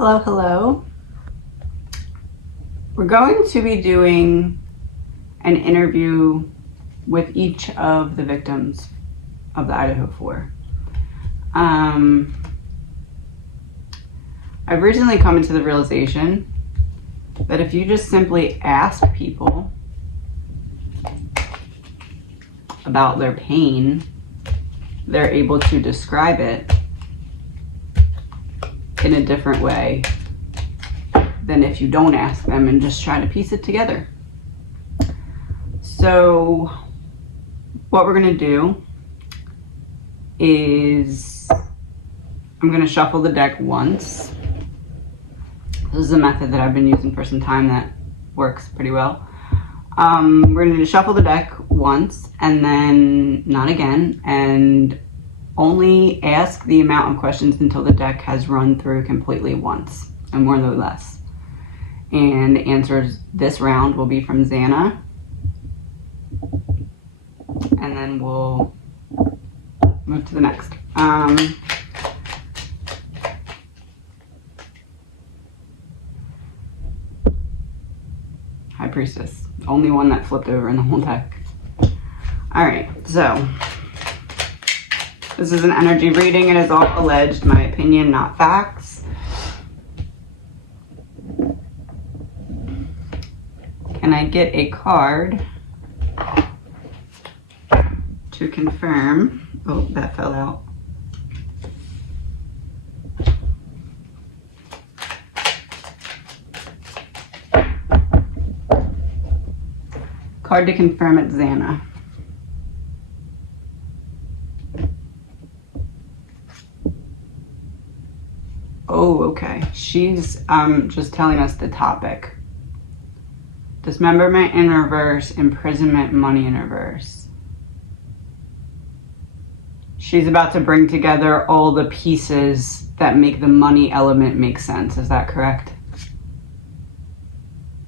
Hello, hello. We're going to be doing an interview with each of the victims of the Idaho 4. I've recently come into the realization that if you just simply ask people about their pain, they're able to describe it in a different way than if you don't ask them and just try to piece it together. So what we're gonna do is I'm gonna shuffle the deck once. This is a method that I've been using for some time that works pretty well. We're gonna shuffle the deck once and then not again, and only ask the amount of questions until the deck has run through completely once, and more no less. And the answers this round will be from Xana, and then we'll move to the next. High Priestess, only one that flipped over in the whole deck. All right, so this is an energy reading. It is all alleged, my opinion, not facts. Can I get a card to confirm? Oh, that fell out. Card to confirm it's Xana. Oh, okay. She's just telling us the topic. Dismemberment in reverse, imprisonment, money in reverse. She's about to bring together all the pieces that make the money element make sense. Is that correct?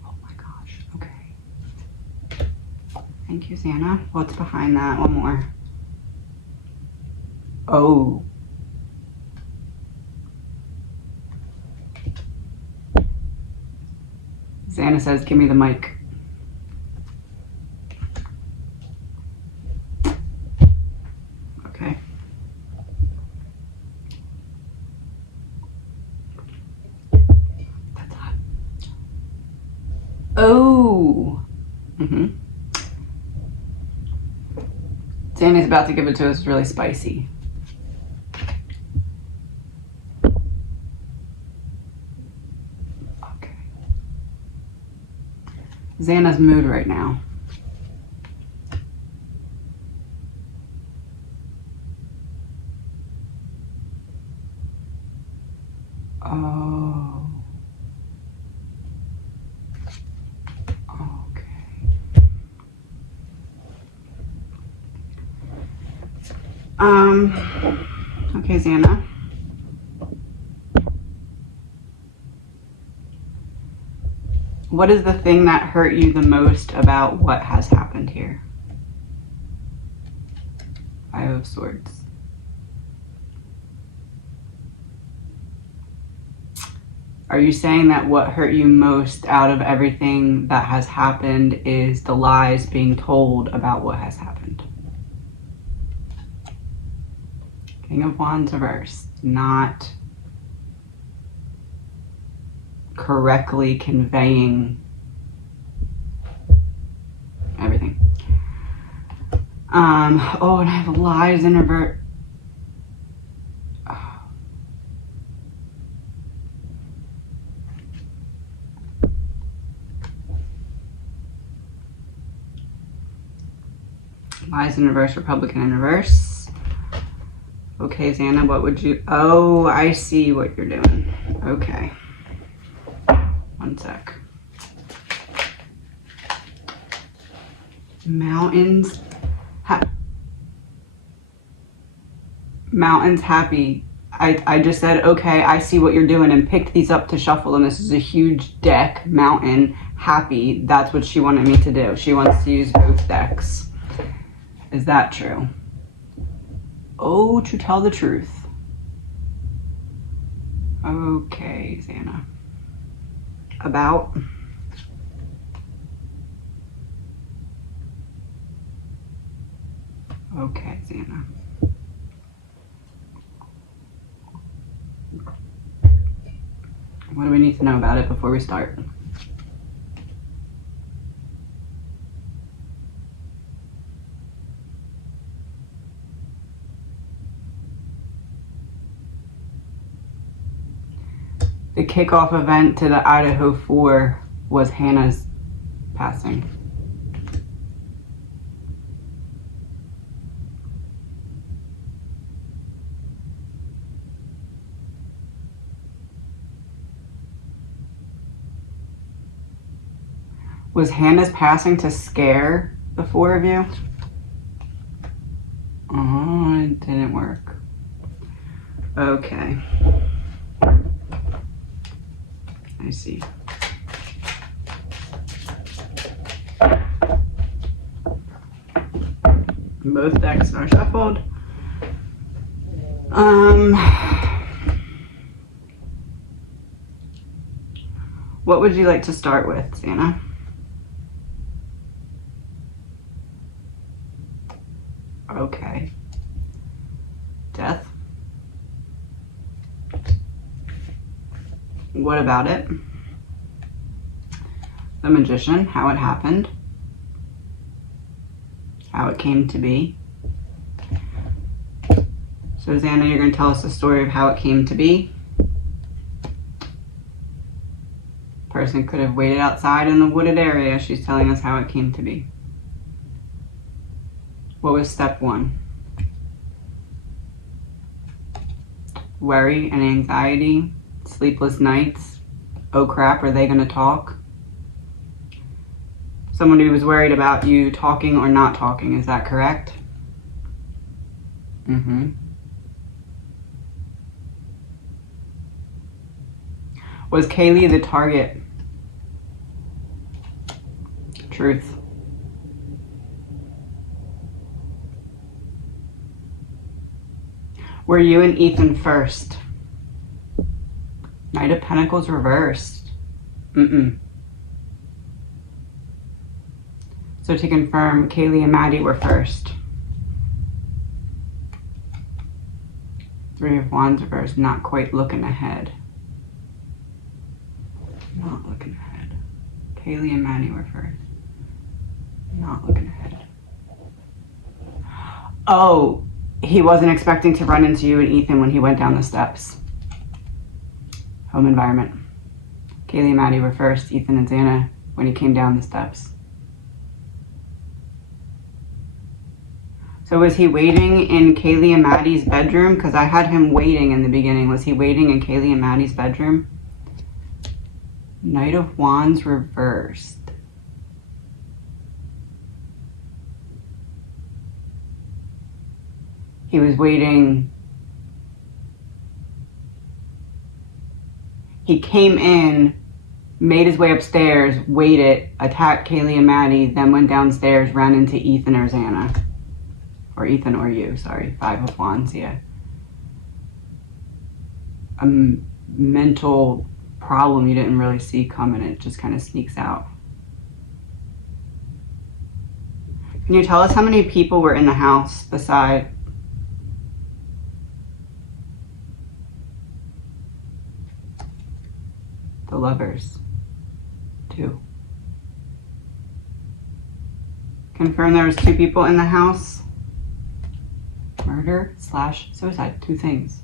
Oh my gosh. Okay. Thank you, Xana. What's behind that? One more. Oh. Xana says, give me the mic. Okay. That's hot. Oh. Xana's about to give it to us really spicy. Xana's mood right now. Oh. Okay. Okay, Xana. What is the thing that hurt you the most about what has happened here? Five of Swords. Are you saying that what hurt you most out of everything that has happened is the lies being told about what has happened? King of Wands reversed. Not correctly conveying everything. Oh, and I have lies in reverse. Oh. Lies in reverse, Republican in reverse. Okay, Xana, what would you... Oh, I see what you're doing. Okay. One sec. Mountains. Mountains happy. I just said, okay, I see what you're doing, and picked these up to shuffle, and this is a huge deck. Mountain happy. That's what she wanted me to do. She wants to use both decks. Is that true? Oh, to tell the truth. Okay, Xana. About. Okay, Xana. What do we need to know about it before we start? The kickoff event to the Idaho 4 was Hannah's passing. Was Hannah's passing to scare the 4 of you? Oh, it didn't work. Okay. I see. Both decks are shuffled. What would you like to start with, Xana? Okay. Death. What about it? The Magician, how it happened. How it came to be. So Xana, you're going to tell us the story of how it came to be. Person could have waited outside in the wooded area. She's telling us how it came to be. What was step 1? Worry and anxiety, sleepless nights. Oh crap, are they going to talk? Someone who was worried about you talking or not talking, is that correct? Mm-hmm. Was Kaylee the target? Truth. Were you and Ethan first? Knight of Pentacles reversed. So to confirm, Kaylee and Maddie were first. Three of Wands reversed, not quite looking ahead. Not looking ahead. Kaylee and Maddie were first. Not looking ahead. Oh, he wasn't expecting to run into you and Ethan when he went down the steps. Home environment. Kaylee and Maddie were first, Ethan and Xana when he came down the steps. So was he waiting in Kaylee and Maddie's bedroom? Because I had him waiting in the beginning. Was he waiting in Kaylee and Maddie's bedroom? Knight of Wands reversed. He was waiting. He came in, made his way upstairs, waited, attacked Kaylee and Maddie, then went downstairs, ran into Ethan or Xana. Or Ethan or you, sorry. 5 of Wands, yeah. A mental problem you didn't really see coming. It just kind of sneaks out. Can you tell us how many people were in the house beside? The Lovers? 2. Confirm there was 2 people in the house. Murder / suicide. 2 things.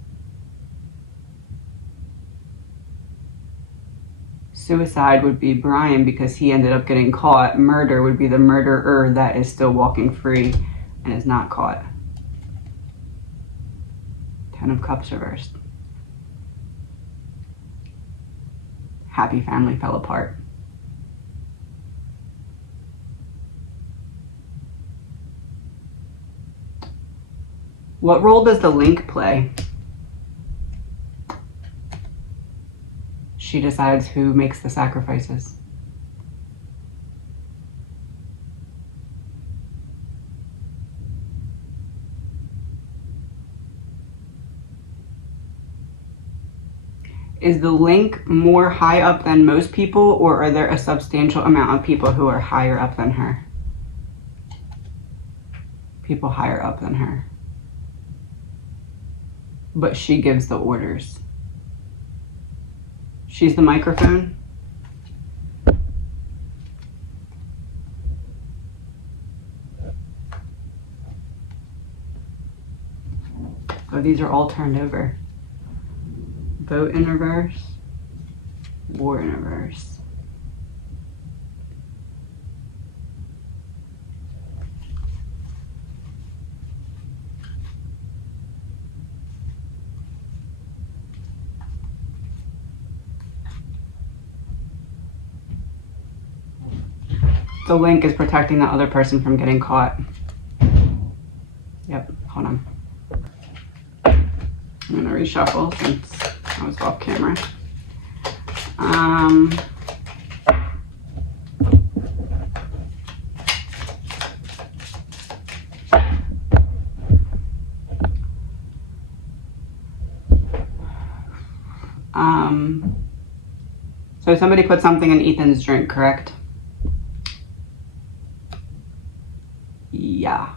Suicide would be Brian because he ended up getting caught. Murder would be the murderer that is still walking free and is not caught. 10 of Cups reversed. Happy family fell apart. What role does the link play? She decides who makes the sacrifices. Is the link more high up than most people, or are there a substantial amount of people who are higher up than her? People higher up than her. But she gives the orders. She's the microphone. Oh, these are all turned over. Vote in reverse. War in reverse. The link is protecting the other person from getting caught. Yep, hold on. I'm gonna reshuffle since I was off camera. So somebody put something in Ethan's drink, correct? Yeah.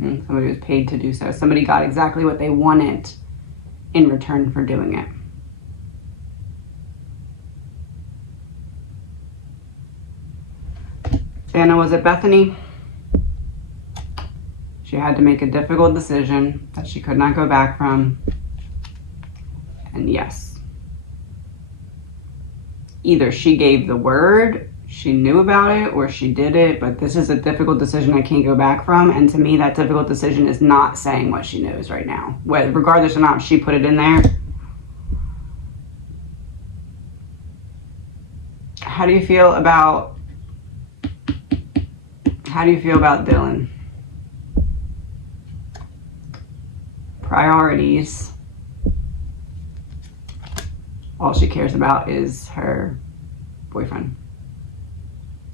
Somebody was paid to do so. Somebody got exactly what they wanted in return for doing it. Xana, was it Bethany? She had to make a difficult decision that she could not go back from. And yes. Either she gave the word, she knew about it, or she did it, but this is a difficult decision I can't go back from. And to me, that difficult decision is not saying what she knows right now. Regardless or not, she put it in there. How do you feel about Dylan? Priorities. All she cares about is her boyfriend.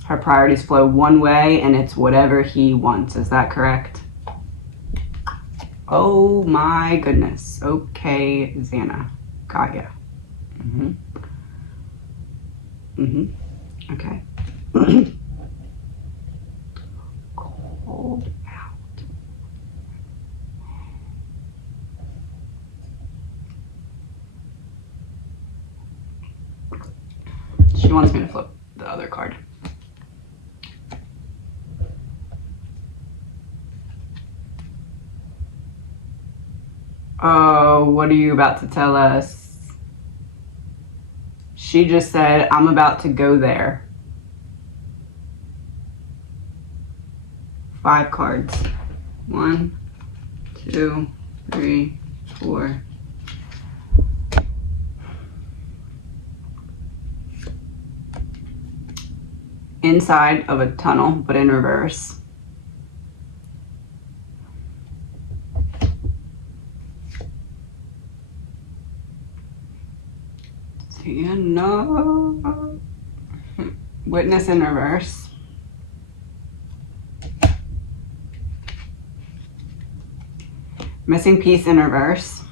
Her priorities flow one way, and it's whatever he wants. Is that correct? Oh my goodness. Okay, Xana. Got ya. Okay. Cold out. She wants me to flip the other card. Oh, what are you about to tell us? She just said, I'm about to go there. 5 cards. 1, 2, 3, 4. Inside of a tunnel, but in reverse. No. Witness in reverse. Missing piece in reverse.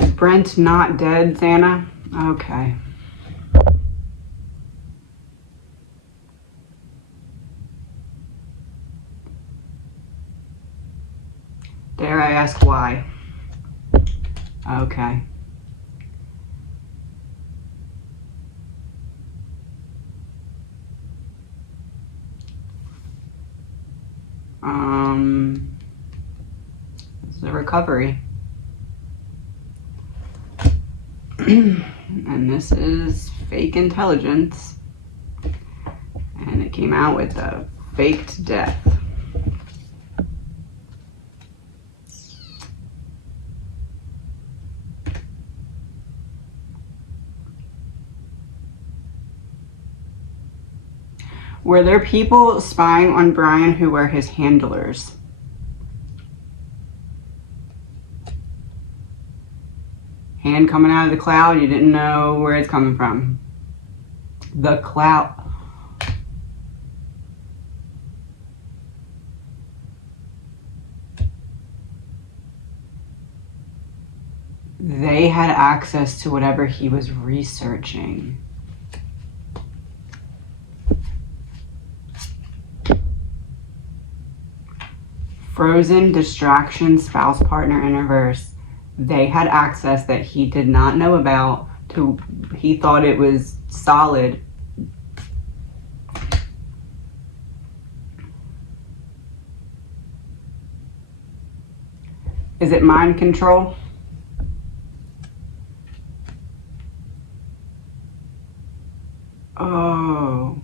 Is Brent not dead, Xana? Okay. Dare I ask why? Okay. This is a recovery. And this is fake intelligence. And it came out with a faked death. Were there people spying on Brian who were his handlers? Hand coming out of the cloud, you didn't know where it's coming from. The cloud. They had access to whatever he was researching. Frozen, distraction, spouse, partner, in reverse. They had access that he did not know about. He thought it was solid. Is it mind control? Oh.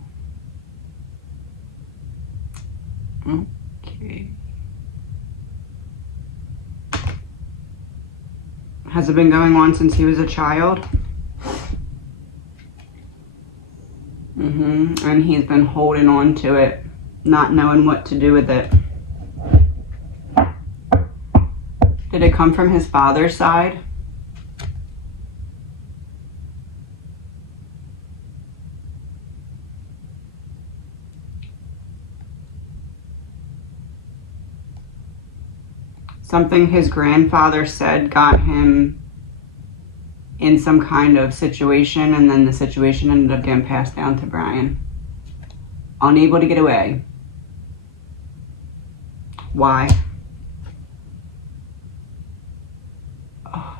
Okay. Has it been going on since he was a child? And he's been holding on to it, not knowing what to do with it. Did it come from his father's side? Something his grandfather said got him in some kind of situation, and then the situation ended up getting passed down to Brian. Unable to get away. Why? Oh.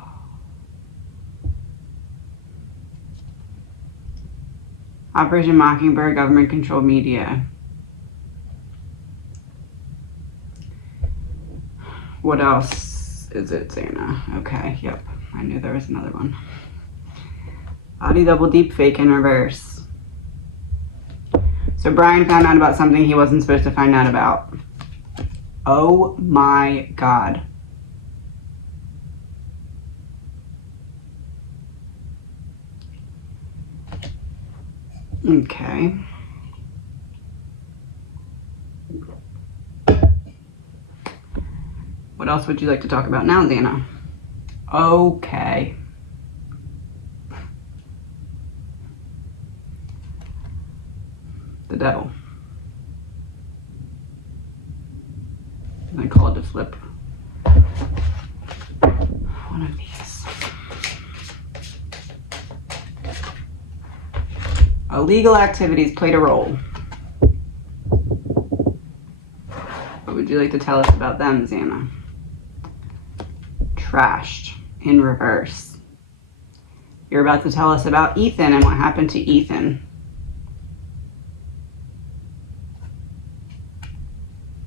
Operation Mockingbird, government-controlled media. What else is it, Xana? Okay, yep. I knew there was another one. Body double deep fake in reverse. So Brian found out about something he wasn't supposed to find out about. Oh my God. Okay. What else would you like to talk about now, Xana? Okay. The devil. I call it to flip one of these. Illegal activities played a role. What would you like to tell us about them, Xana? Trashed in reverse. You're about to tell us about Ethan and what happened to Ethan.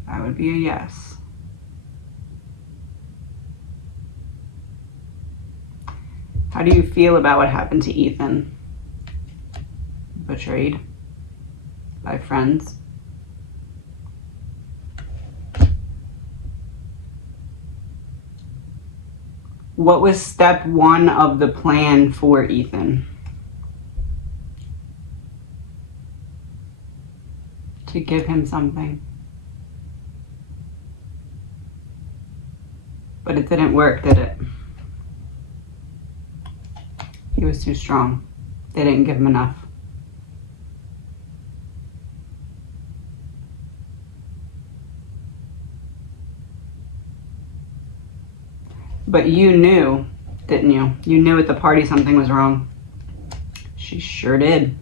That would be a yes. How do you feel about what happened to Ethan? Betrayed by friends. What was step one of the plan for Ethan? To give him something. But it didn't work, did it? He was too strong. They didn't give him enough. But you knew, didn't you? You knew at the party something was wrong. She sure did.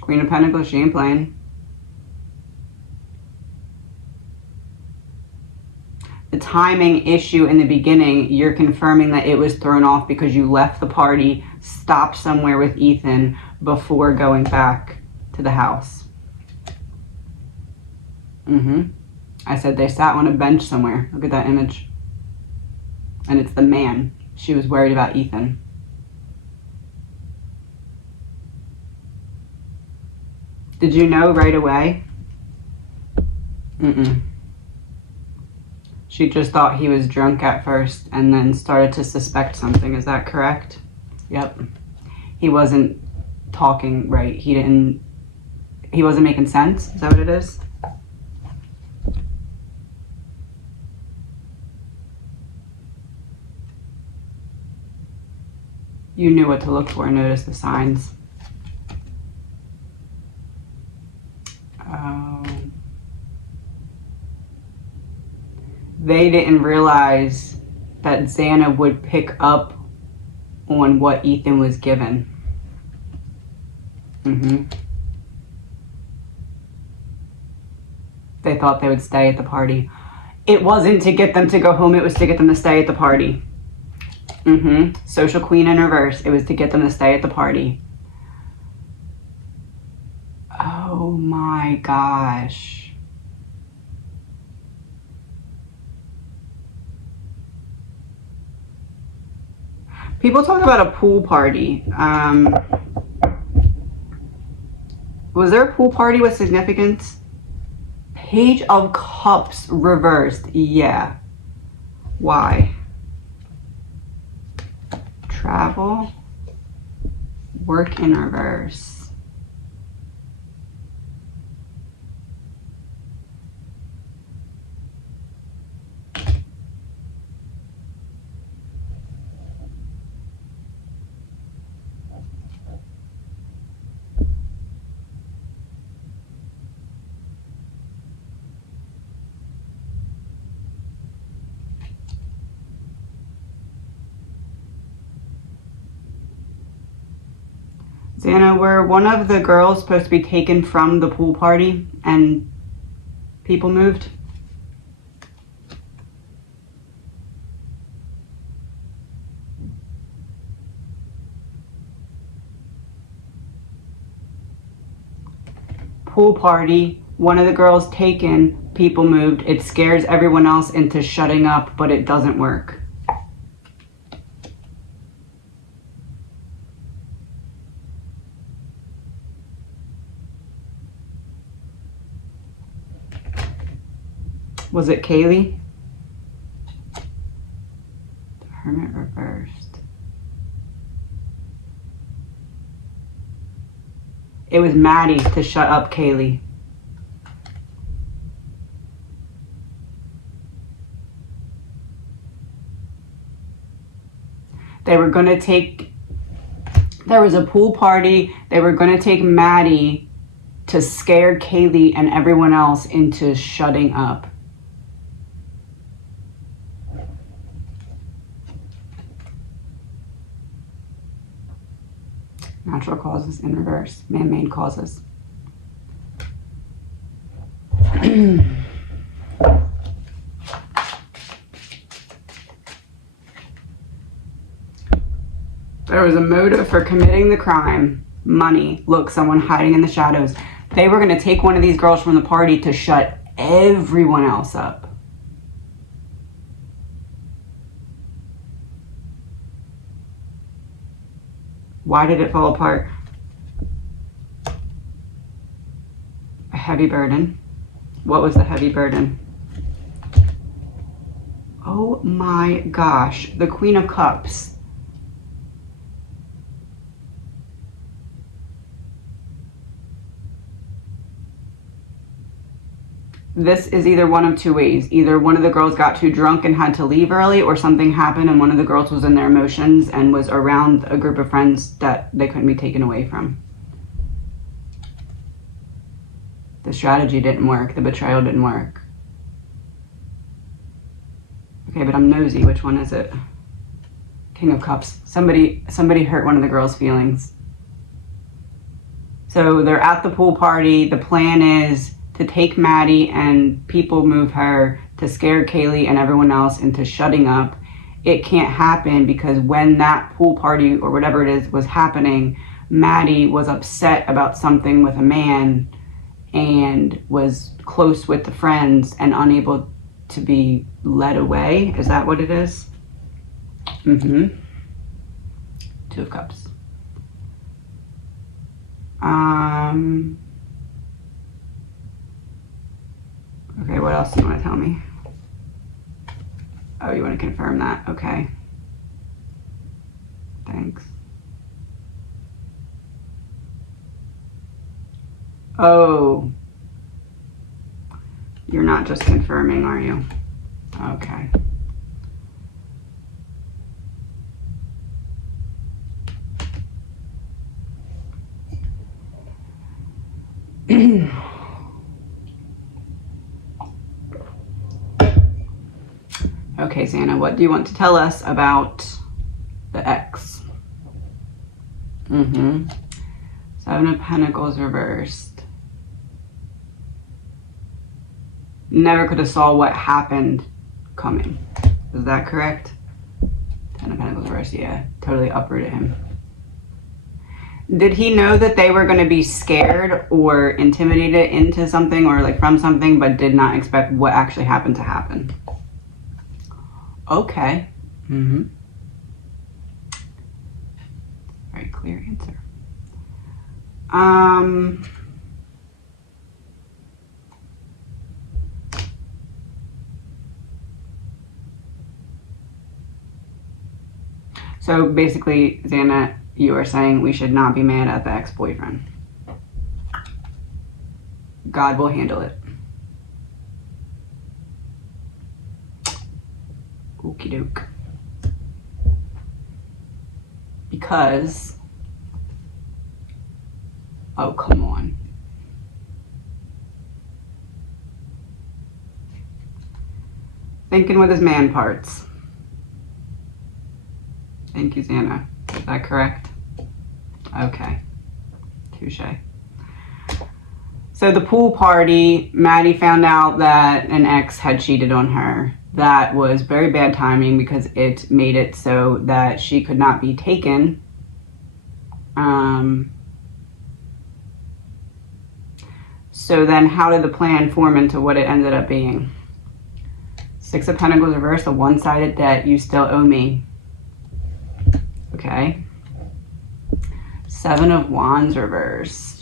Queen of Pentacles, she ain't playing. The timing issue in the beginning, you're confirming that it was thrown off because you left the party, stopped somewhere with Ethan before going back to the house. I said they sat on a bench somewhere. Look at that image. And it's the man. She was worried about Ethan. Did you know right away? She just thought he was drunk at first and then started to suspect something. Is that correct? Yep. He wasn't talking right. He didn't he wasn't making sense. Is that what it is? You knew what to look for and notice the signs. Oh. They didn't realize that Xana would pick up on what Ethan was given. They thought they would stay at the party. It wasn't to get them to go home, it was to get them to stay at the party. Social queen in reverse. It was to get them to stay at the party. Oh my gosh. People talk about a pool party. Was there a pool party with significance? Page of Cups reversed. Yeah. Why? Travel. Work in reverse. Xana, were one of the girls supposed to be taken from the pool party and people moved? Pool party, one of the girls taken, people moved. It scares everyone else into shutting up, but it doesn't work. Was it Kaylee? The Hermit reversed. It was Maddie to shut up Kaylee. They were gonna take, there was a pool party, they were gonna take Maddie to scare Kaylee and everyone else into shutting up. Natural causes in reverse, man-made causes. There was a motive for committing the crime. Money. Look, someone hiding in the shadows. They were going to take one of these girls from the party to shut everyone else up. Why did it fall apart? A heavy burden. What was the heavy burden? Oh my gosh, the Queen of Cups. This is either one of two ways. Either one of the girls got too drunk and had to leave early, or something happened and one of the girls was in their emotions and was around a group of friends that they couldn't be taken away from. The strategy didn't work. The betrayal didn't work. Okay, but I'm nosy. Which one is it? King of Cups. Somebody hurt one of the girls' feelings. So they're at the pool party. The plan is to take Maddie and people move her to scare Kaylee and everyone else into shutting up. It can't happen because when that pool party or whatever it is was happening, Maddie was upset about something with a man and was close with the friends and unable to be led away. Is that what it is? Two of Cups. Okay, what else do you want to tell me? Oh, you want to confirm that? Okay. Thanks. Oh. You're not just confirming, are you? Okay. Okay, Xana, what do you want to tell us about the X? Mm-hmm. 7 of Pentacles reversed. Never could have saw what happened coming. Is that correct? 10 of Pentacles reversed, yeah. Totally uprooted him. Did he know that they were going to be scared or intimidated into something or like from something, but did not expect what actually happened to happen? Okay. Mm-hmm. Very clear answer. So basically, Xana, you are saying we should not be mad at the ex-boyfriend. God will handle it. Okie doke. Because, oh, come on. Thinking with his man parts. Thank you, Xana. Is that correct? Okay. Touche. So the pool party, Maddie found out that an ex had cheated on her. That was very bad timing because it made it so that she could not be taken. So then how did the plan form into what it ended up being? 6 of Pentacles reversed, a one-sided debt. You still owe me. Okay. 7 of Wands reversed.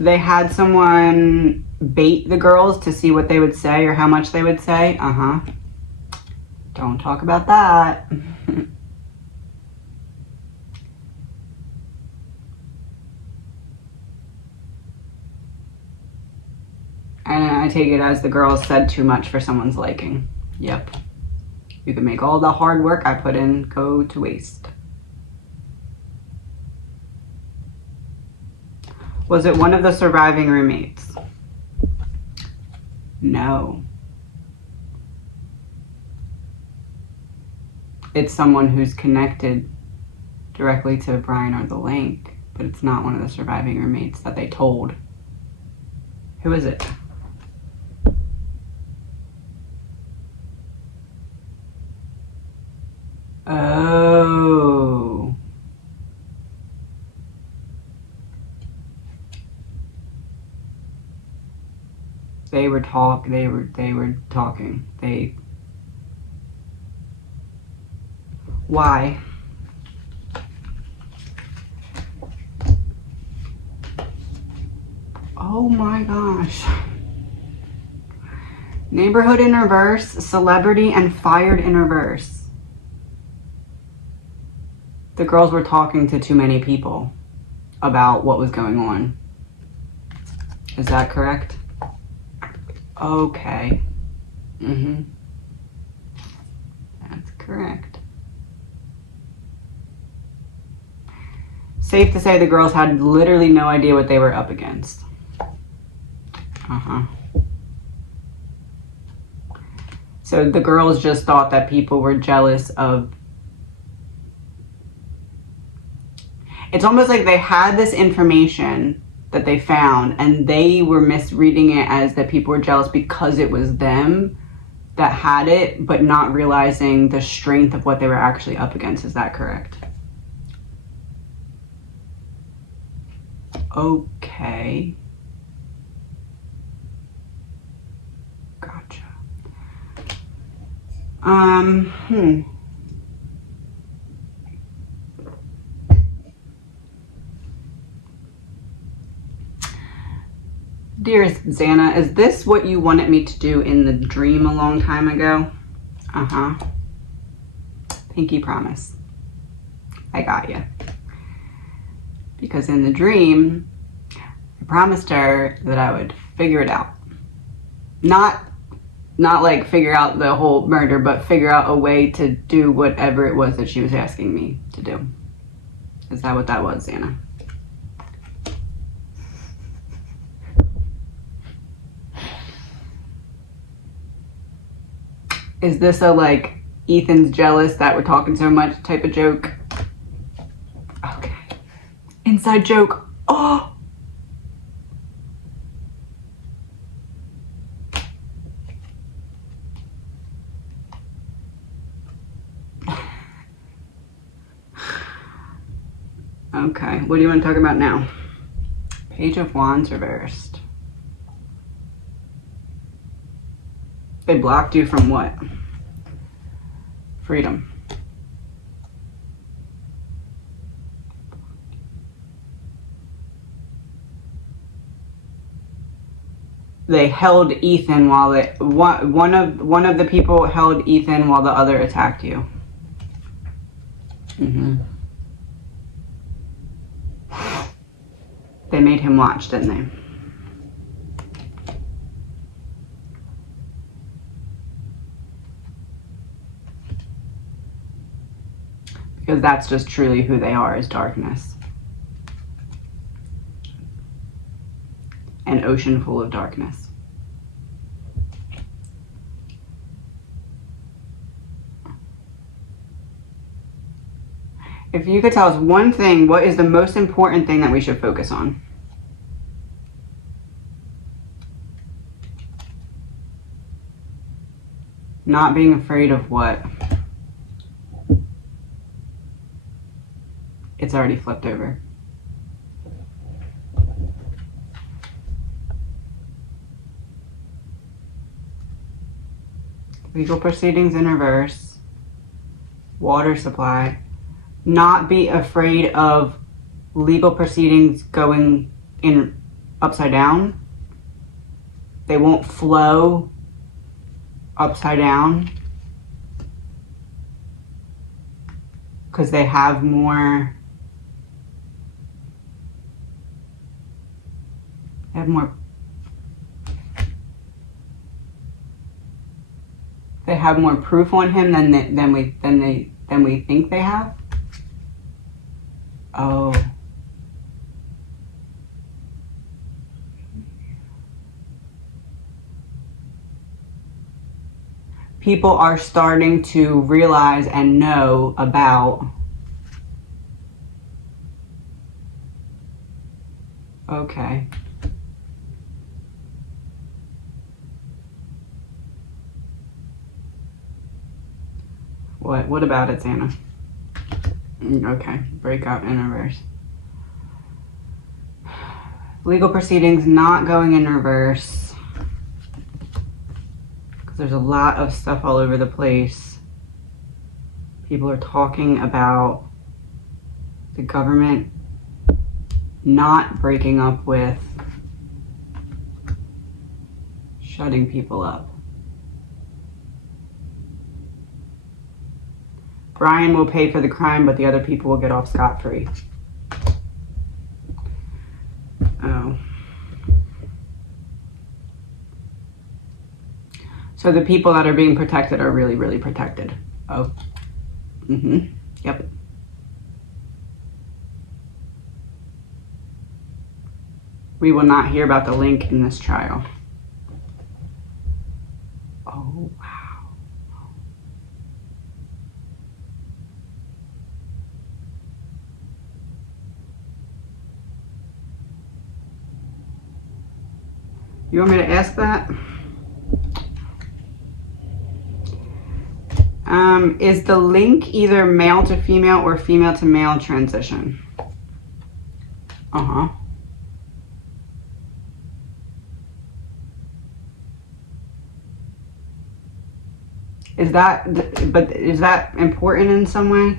They had someone bait the girls to see what they would say or how much they would say. Uh-huh. Don't talk about that. And I take it as the girls said too much for someone's liking. Yep. You can make all the hard work I put in go to waste. Was it one of the surviving roommates? No. It's someone who's connected directly to Brian or the link, but it's not one of the surviving roommates that they told. Who is it? Oh. They were talking. Why? Oh my gosh. Neighborhood in reverse, celebrity, and fired in reverse. The girls were talking to too many people about what was going on. Is that correct? Okay. Mm-hmm. That's correct. Safe to say the girls had literally no idea what they were up against. Uh-huh. So the girls just thought that people were jealous of... It's almost like they had this information that they found and they were misreading it as that people were jealous because it was them that had it, but not realizing the strength of what they were actually up against. Is that correct? Okay. Gotcha. Dearest Xana, is this what you wanted me to do in the dream a long time ago? Uh-huh. Pinky promise. I got you. Because in the dream, I promised her that I would figure it out. Not like figure out the whole murder, but figure out a way to do whatever it was that she was asking me to do. Is that what that was, Xana? Is this a like Ethan's jealous that we're talking so much type of joke? Okay. Inside joke. Oh! Okay, what do you want to talk about now? Page of Wands reversed. They blocked you from what? Freedom. They held Ethan while one of the people held Ethan while the other attacked you. They made him watch, didn't they? Because that's just truly who they are, is darkness. An ocean full of darkness. If you could tell us one thing, what is the most important thing that we should focus on? Not being afraid of what? It's already flipped over. Legal proceedings in reverse. Water supply. Not be afraid of legal proceedings going in upside down. They won't flow upside down because they have more proof on him than we think they have. Oh. People are starting to realize and know about. Okay. What about it, Xana? Okay, breakout in reverse. Legal proceedings not going in reverse. Because there's a lot of stuff all over the place. People are talking about the government not breaking up with shutting people up. Brian will pay for the crime, but the other people will get off scot-free. Oh. So the people that are being protected are really, really protected. Oh. Yep. We will not hear about the link in this trial. Oh, wow. You want me to ask that? Is the link either male to female or female to male transition? Uh-huh. Is that important in some way?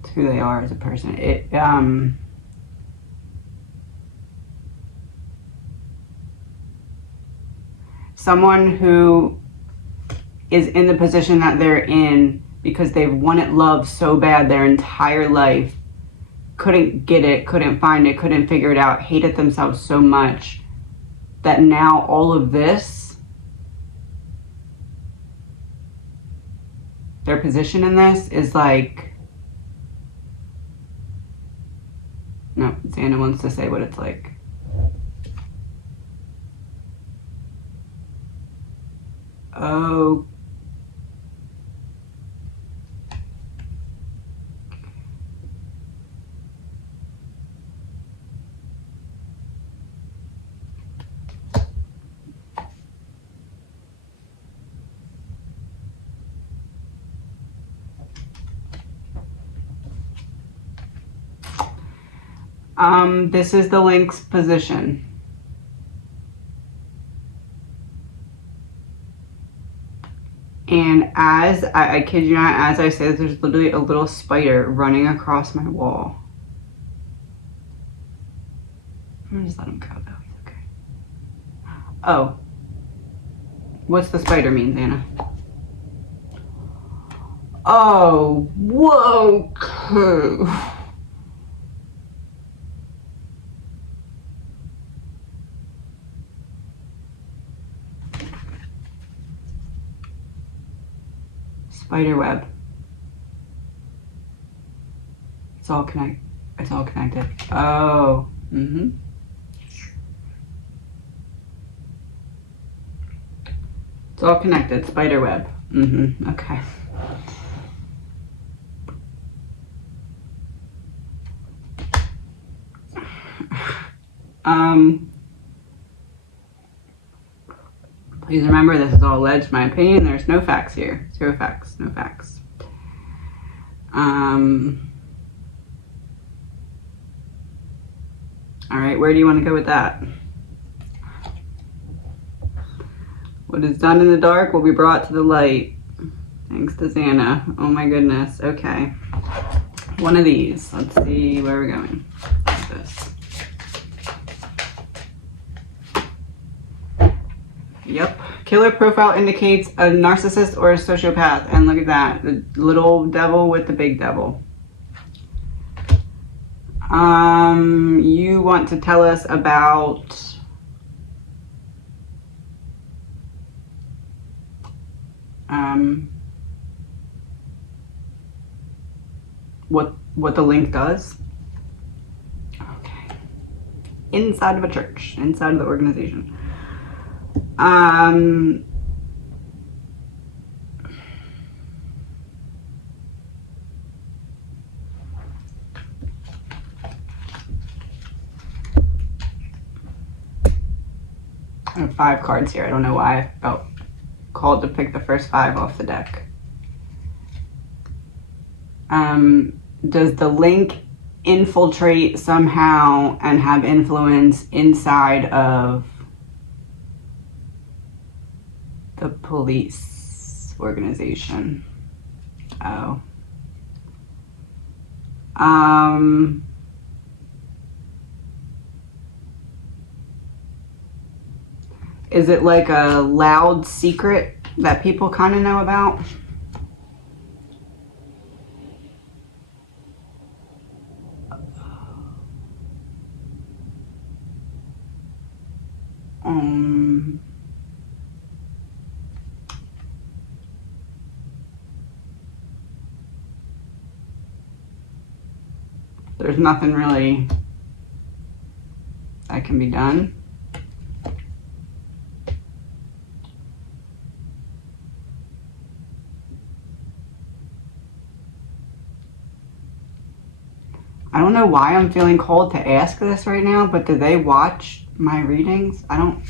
It's who they are as a person. someone who is in the position that they're in because they've wanted love so bad their entire life, couldn't get it, couldn't find it, couldn't figure it out, hated themselves so much that now all of this, their position in this is like, no, Xana wants to say what it's like. Oh. This is the link's position. And as, I kid you not, as I say, there's literally a little spider running across my wall. I'm gonna just let him go though, he's okay. Oh. What's the spider mean, Xana? Oh, whoa. Spiderweb. It's all connected. Oh. Mm-hmm. It's all connected. Spiderweb. Mm-hmm. Okay. Please remember, this is all alleged, my opinion. There's no facts here. Zero facts. No facts. All right, where do you want to go with that? What is done in the dark will be brought to the light. Thanks to Xana. Oh my goodness. Okay. One of these. Let's see where we're going with this. Yep. Killer profile indicates a narcissist or a sociopath. And look at that. The little devil with the big devil. You want to tell us about what the link does? Okay. Inside of a church, inside of the organization. I have 5 cards here. I don't know why I felt called to pick the first 5 off the deck. Does the link infiltrate somehow and have influence inside of the police organization? Oh. Is it like a loud secret that people kind of know about? There's nothing really that can be done. I don't know why I'm feeling called to ask this right now, but do they watch my readings? I don't...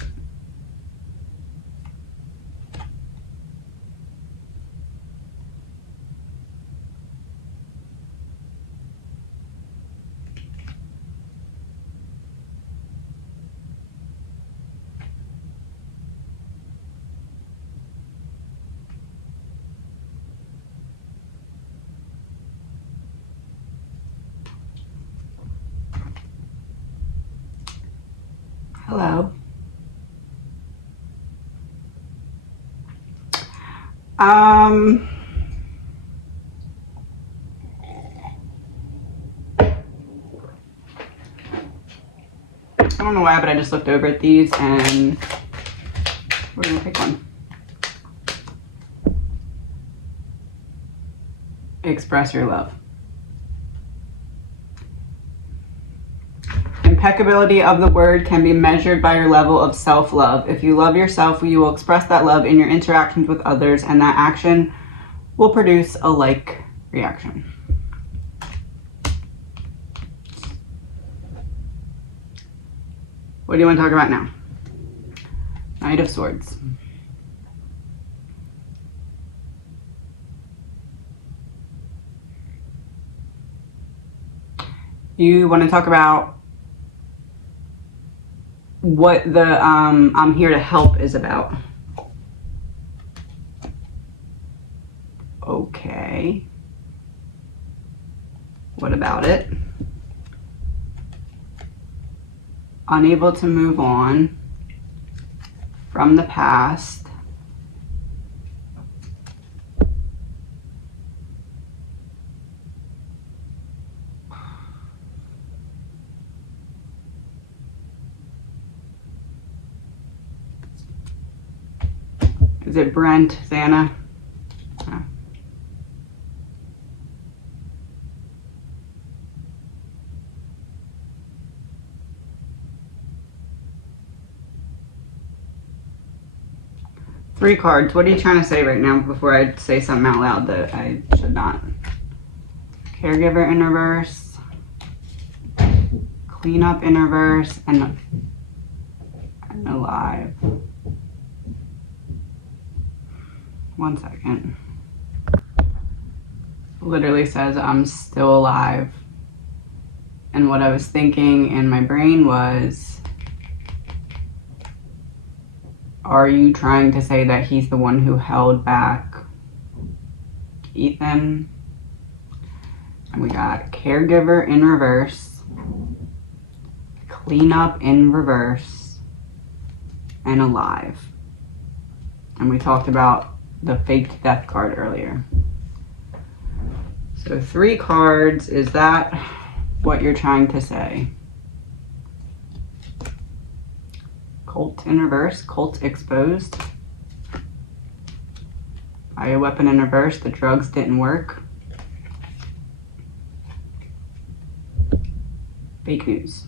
Hello. I don't know why, but I just looked over at these and we're gonna pick one. Express your love. Impeccability of the word can be measured by your level of self-love. If you love yourself, you will express that love in your interactions with others, and that action will produce a like reaction. What do you want to talk about now? Knight of Swords. You want to talk about what the I'm here to help is about. Okay. What about it? Unable to move on from the past. Is it Brent, Xana? Oh. Three cards. What are you trying to say right now before I say something out loud that I should not? Caregiver in reverse. Cleanup in reverse. And alive. 1 second. Literally says I'm still alive. And what I was thinking in my brain was, are you trying to say that he's the one who held back Ethan? And we got caregiver in reverse, cleanup in reverse, and alive. And we talked about the faked death card earlier. So 3 cards. Is that what you're trying to say? Cult in reverse, cult exposed. Bioweapon in reverse, the drugs didn't work. Fake news.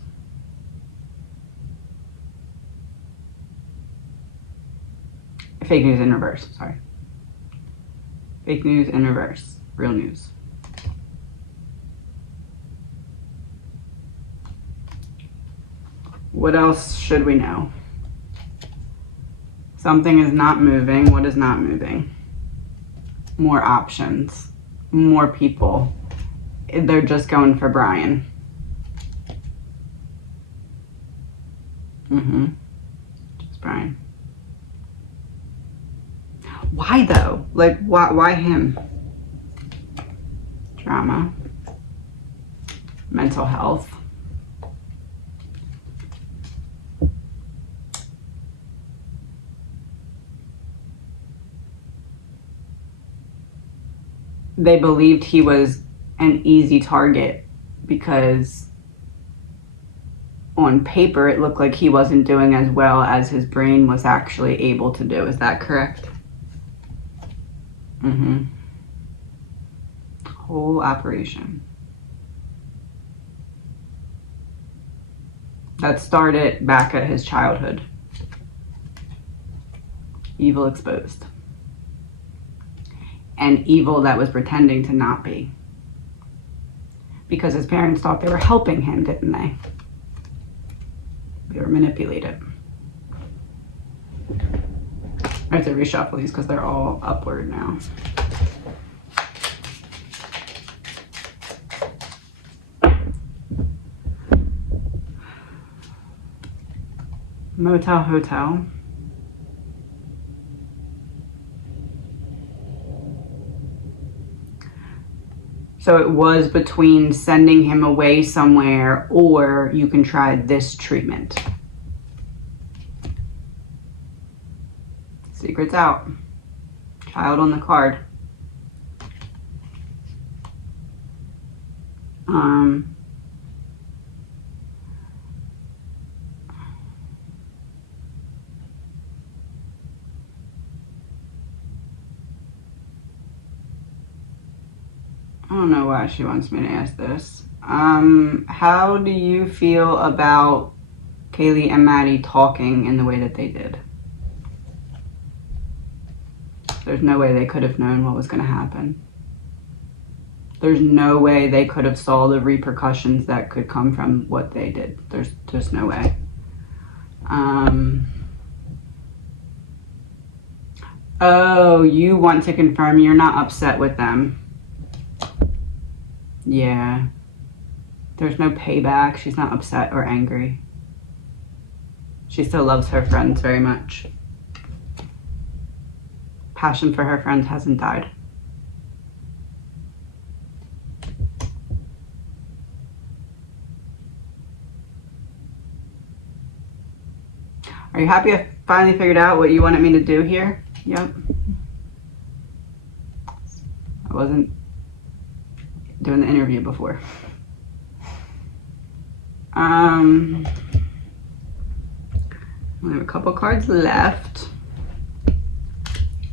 Fake news in reverse, sorry. Fake news in reverse, real news. What else should we know? Something is not moving. What is not moving? More options, more people. They're just going for Brian. Just Brian. Why though? Like, why him? Drama. Mental health. They believed he was an easy target because on paper it looked like he wasn't doing as well as his brain was actually able to do. Is that correct? Whole operation. That started back at his childhood. Evil exposed. And evil that was pretending to not be. Because his parents thought they were helping him, didn't they? They were manipulated. I have to reshuffle these because they're all upward now. Motel Hotel. So it was between sending him away somewhere or you can try this treatment. Secret's out. child on the card. I don't know why she wants me to ask this. How do you feel about Kaylee and Maddie talking in the way that they did? There's no way they could have known what was going to happen. There's no way they could have saw the repercussions that could come from what they did. There's just no way. Oh, you want to confirm you're not upset with them. Yeah. There's no payback. She's not upset or angry. She still loves her friends very much. Passion for her friends hasn't died. Are you happy I finally figured out what you wanted me to do here? Yep. I wasn't doing the interview before. I have a couple cards left.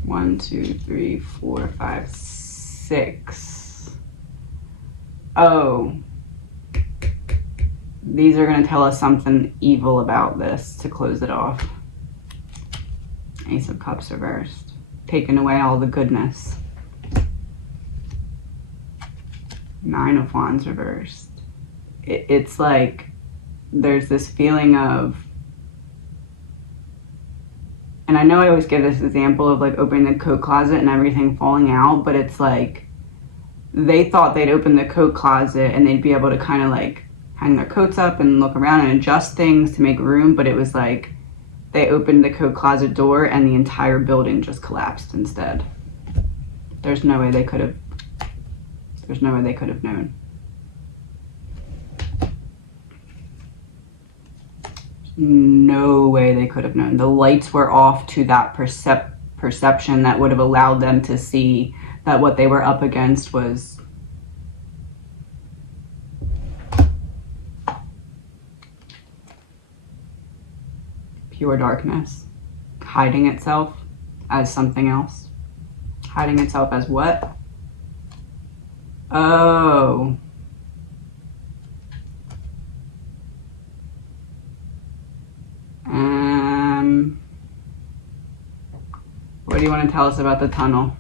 1, 2, 3, 4, 5, 6. Oh. These are going to tell us something evil about this to close it off. Ace of Cups reversed. Taking away all the goodness. 9 of Wands reversed. It's like there's this feeling of, and I know I always give this example of like opening the coat closet and everything falling out, but it's like they thought they'd open the coat closet and they'd be able to kind of like hang their coats up and look around and adjust things to make room, but it was like they opened the coat closet door and the entire building just collapsed instead. There's no way they could have known. No way they could have known. The lights were off to that perception that would have allowed them to see that what they were up against was pure darkness, hiding itself as something else. Hiding itself as what? Oh. What do you want to tell us about the tunnel?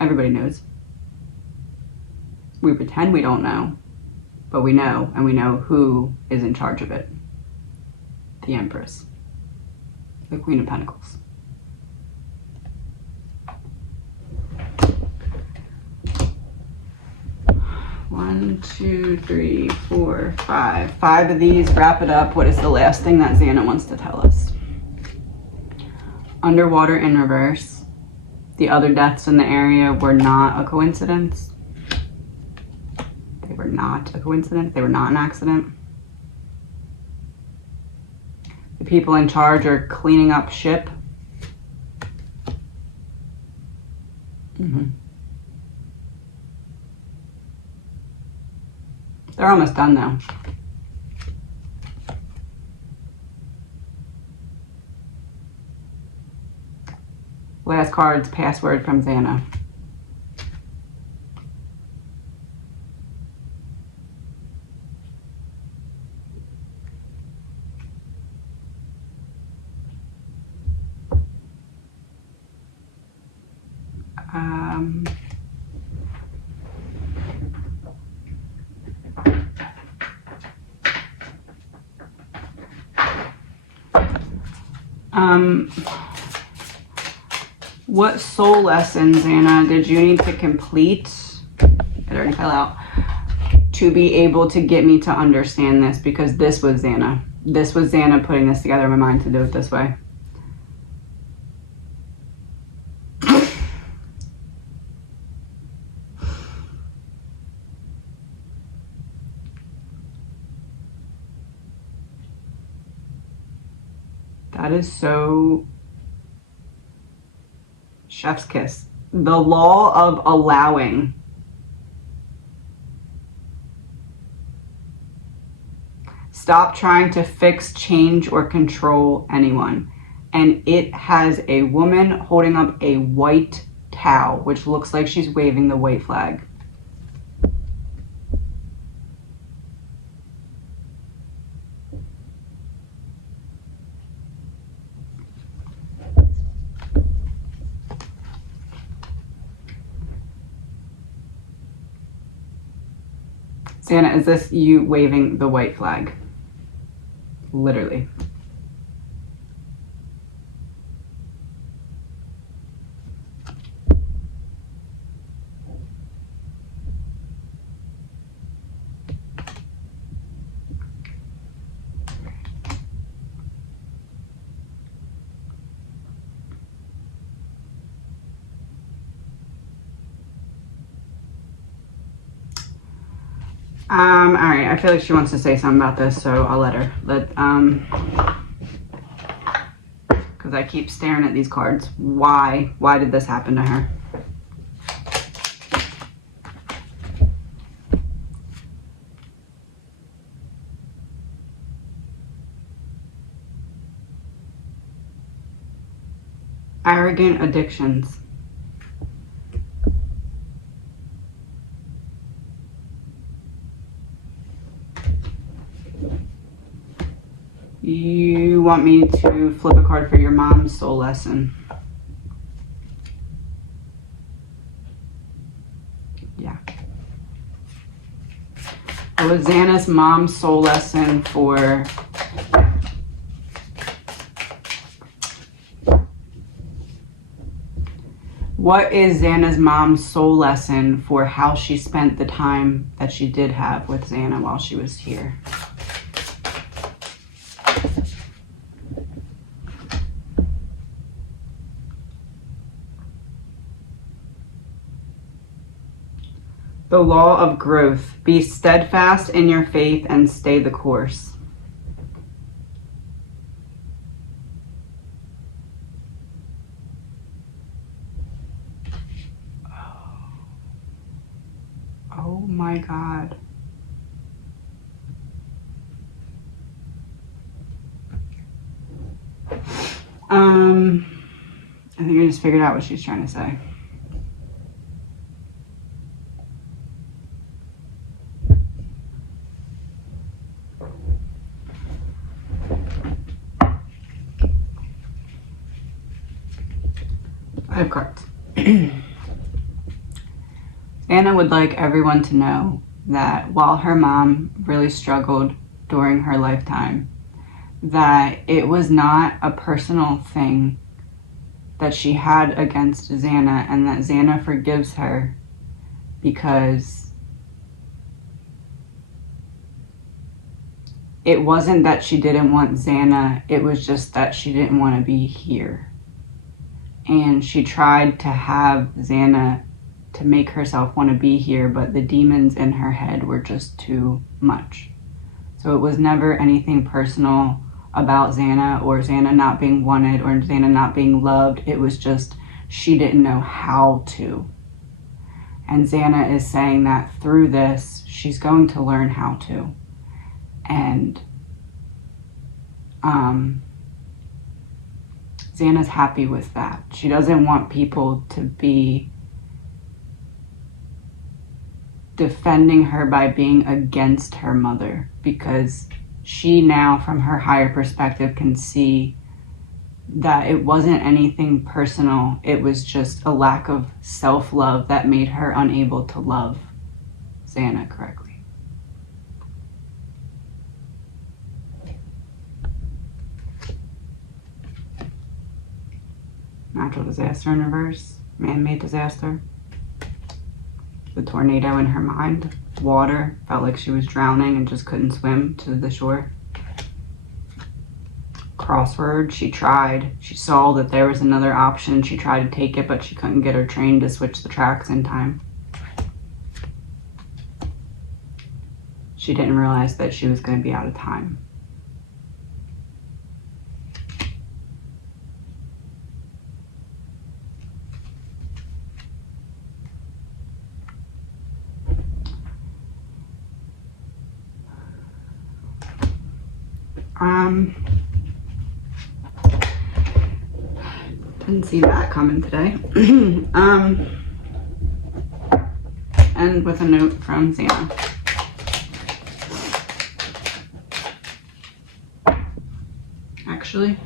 Everybody knows. We pretend we don't know, but we know, and we know who is in charge of it. The Empress. The Queen of Pentacles. One, two, three, four, five. 5 of these wrap it up. What is the last thing that Xana wants to tell us? Underwater in reverse. The other deaths in the area were not a coincidence. They were not a coincidence. They were not an accident. The people in charge are cleaning up ship. They're almost done though. Last card's password from Xana. What soul lessons, Xana, did you need to complete? It already fell out. To be able to get me to understand this, because this was Xana. This was Xana putting this together in my mind to do it this way. That is so chef's kiss. The law of allowing. Stop trying to fix, change, or control anyone. And it has a woman holding up a white towel, which looks like she's waving the white flag. Xana, is this you waving the white flag? Literally. All right, I feel like she wants to say something about this, so I'll let her. Because I keep staring at these cards. Why did this happen to her? Arrogant addictions. You want me to flip a card for your mom's soul lesson? Yeah. What was Xana's mom's soul lesson for what is Xana's mom's soul lesson for how she spent the time that she did have with Xana while she was here? The law of growth. Be steadfast in your faith and stay the course. Oh my God. I think I just figured out what she's trying to say. I have cards. Anna would like everyone to know that while her mom really struggled during her lifetime, that it was not a personal thing that she had against Xana, and that Xana forgives her because it wasn't that she didn't want Xana, it was just that she didn't want to be here. And she tried to have Xana to make herself want to be here, but the demons in her head were just too much. So it was never anything personal about Xana or Xana not being wanted or Xana not being loved. It was just she didn't know how to. And Xana is saying that through this, she's going to learn how to. And Xana's happy with that. She doesn't want people to be defending her by being against her mother, because she now, from her higher perspective, can see that it wasn't anything personal. It was just a lack of self-love that made her unable to love Xana correctly. Natural disaster in reverse, man-made disaster. The tornado in her mind, water, felt like she was drowning and just couldn't swim to the shore. Crossword, she tried. She saw that there was another option. She tried to take it, but she couldn't get her train to switch the tracks in time. She didn't realize that she was going to be out of time. Didn't see that coming today. And with a note from Xana. Actually,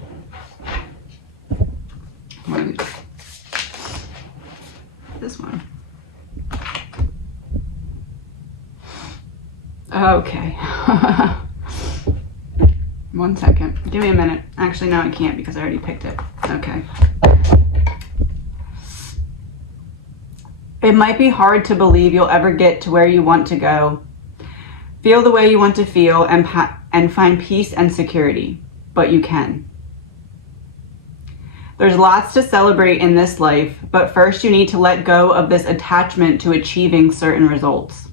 this one. Okay. 1 second. Give me a minute. Actually, no, I can't because I already picked it. Okay. It might be hard to believe you'll ever get to where you want to go, feel the way you want to feel, and find peace and security, but you can. There's lots to celebrate in this life, but first you need to let go of this attachment to achieving certain results.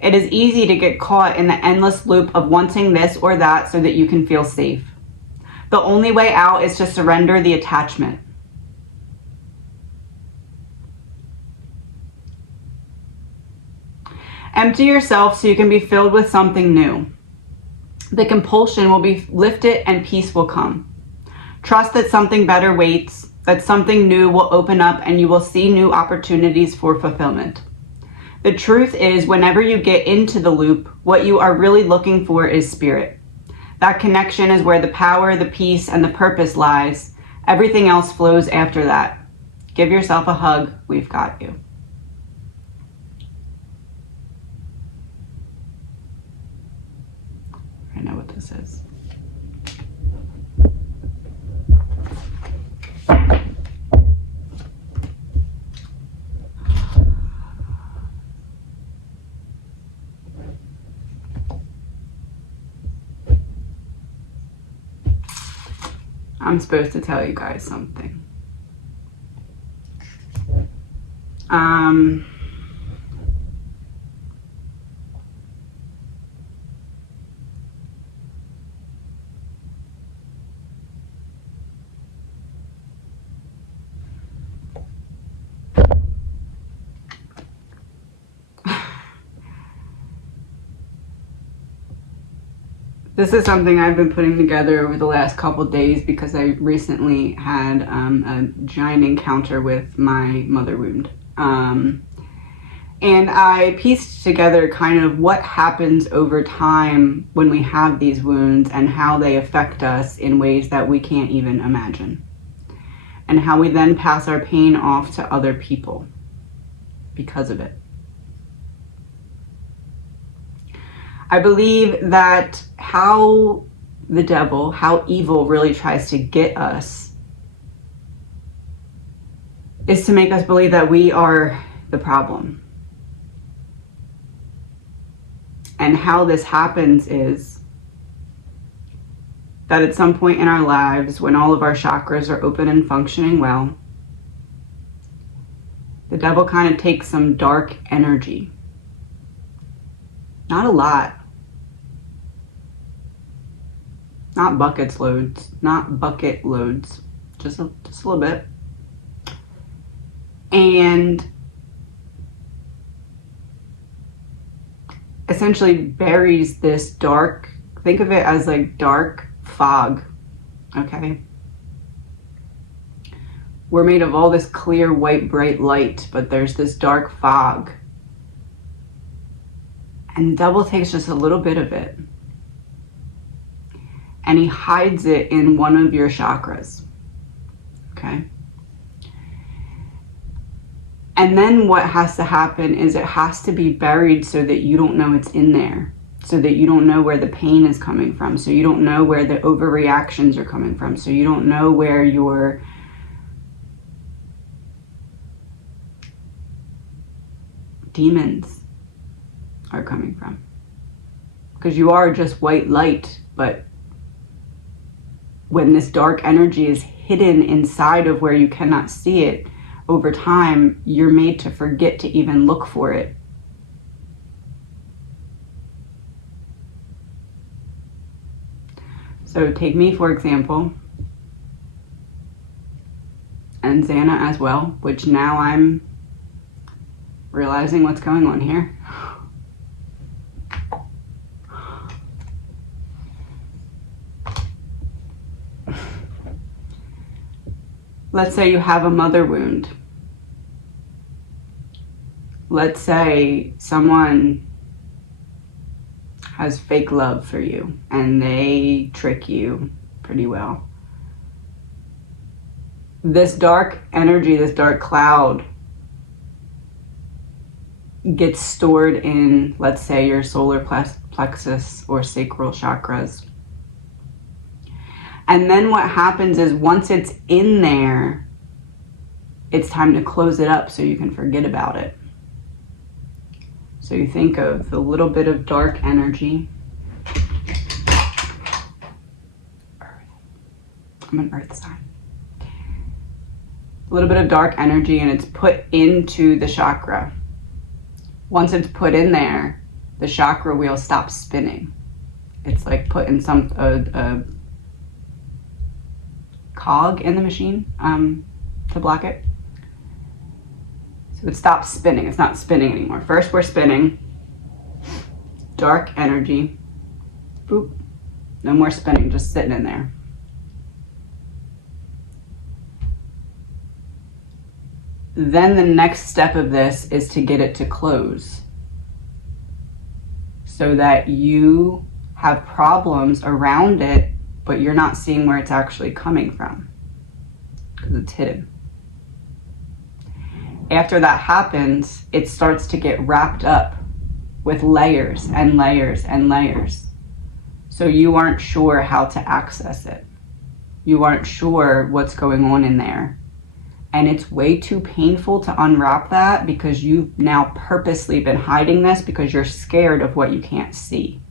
It is easy to get caught in the endless loop of wanting this or that so that you can feel safe. The only way out is to surrender the attachment. Empty yourself so you can be filled with something new. The compulsion will be lifted and peace will come. Trust that something better waits, that something new will open up and you will see new opportunities for fulfillment. The truth is, whenever you get into the loop, what you are really looking for is spirit. That connection is where the power, the peace, and the purpose lies. Everything else flows after that. Give yourself a hug. We've got you. I know what this is. I'm supposed to tell you guys something. This is something I've been putting together over the last couple days because I recently had a giant encounter with my mother wound. And I pieced together kind of what happens over time when we have these wounds and how they affect us in ways that we can't even imagine. And how we then pass our pain off to other people because of it. I believe that how the devil, how evil really tries to get us is to make us believe that we are the problem. And how this happens is that at some point in our lives, when all of our chakras are open and functioning well, the devil kind of takes some dark energy. Not a lot. Not bucket loads, just a little bit. And essentially buries this dark, think of it as like dark fog, okay? We're made of all this clear, white, bright light, but there's this dark fog. And the devil takes just a little bit of it. And he hides it in one of your chakras, okay? And then what has to happen is it has to be buried so that you don't know it's in there, so that you don't know where the pain is coming from, so you don't know where the overreactions are coming from, so you don't know where your demons are coming from. Because you are just white light, but when this dark energy is hidden inside of where you cannot see it, over time, you're made to forget to even look for it. So take me, for example, and Xana as well, which now I'm realizing what's going on here. let's say you have a mother wound. Let's say someone has fake love for you and they trick you pretty well. This dark energy, this dark cloud gets stored in, let's say, your solar plexus or sacral chakras. And then what happens is once it's in there, it's time to close it up so you can forget about it. So you think of the little bit of dark energy. I'm an earth sign. A little bit of dark energy, and it's put into the chakra. Once it's put in there, the chakra wheel stops spinning. It's like putting a cog in the machine to block it. So it stops spinning. It's not spinning anymore. First we're spinning. Dark energy. Boop. No more spinning, just sitting in there. Then the next step of this is to get it to close so that you have problems around it, but you're not seeing where it's actually coming from because it's hidden. After that happens, it starts to get wrapped up with layers and layers and layers. So you aren't sure how to access it. You aren't sure what's going on in there. And it's way too painful to unwrap that because you've now purposely been hiding this because you're scared of what you can't see.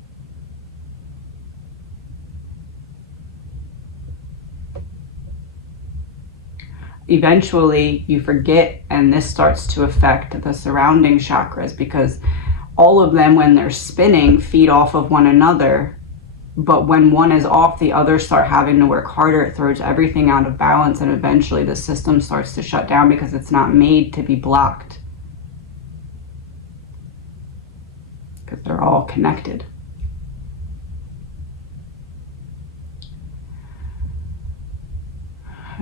Eventually you forget, and this starts to affect the surrounding chakras because all of them, when they're spinning, feed off of one another. But when one is off, the others start having to work harder. It throws everything out of balance, and eventually the system starts to shut down because it's not made to be blocked. Because they're all connected.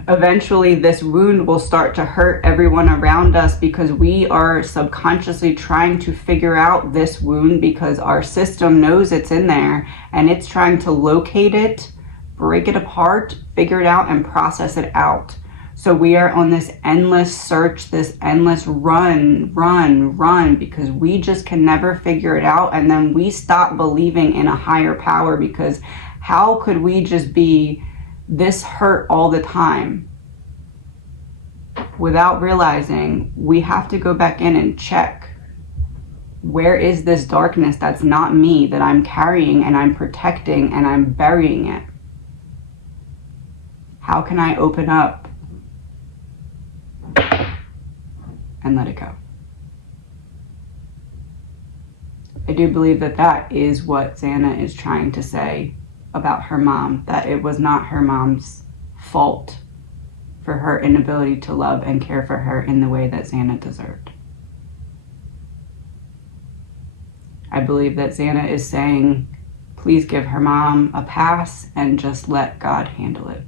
Eventually this wound will start to hurt everyone around us because we are subconsciously trying to figure out this wound because our system knows it's in there and it's trying to locate it, break it apart, figure it out, and process it out. So we are on this endless search, this endless run because we just can never figure it out, and then we stop believing in a higher power because how could we just be this hurt all the time without realizing we have to go back in and check where is this darkness that's not me, that I'm carrying and I'm protecting and I'm burying it. How can I open up and let it go? I do believe that that is what Xana is trying to say about her mom, that it was not her mom's fault for her inability to love and care for her in the way that Xana deserved. I believe that Xana is saying, please give her mom a pass and just let God handle it.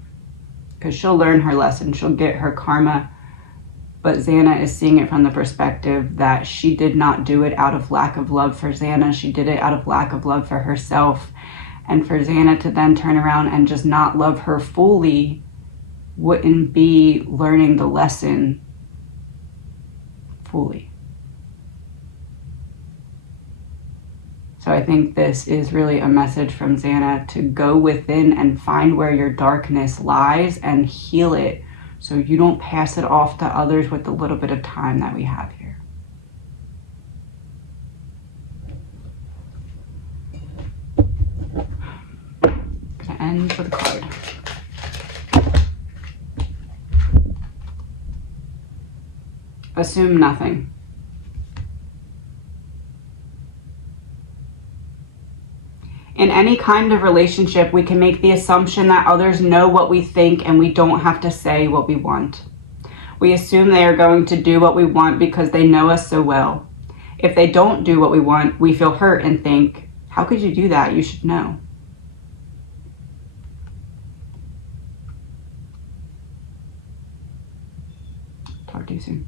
Because she'll learn her lesson, she'll get her karma, but Xana is seeing it from the perspective that she did not do it out of lack of love for Xana, she did it out of lack of love for herself. And for Xana to then turn around and just not love her fully wouldn't be learning the lesson fully. So I think this is really a message from Xana to go within and find where your darkness lies and heal it so you don't pass it off to others with the little bit of time that we have here. End with a card. Assume nothing. In any kind of relationship, we can make the assumption that others know what we think and we don't have to say what we want. We assume they are going to do what we want because they know us so well. If they don't do what we want, we feel hurt and think, how could you do that? You should know. to you soon.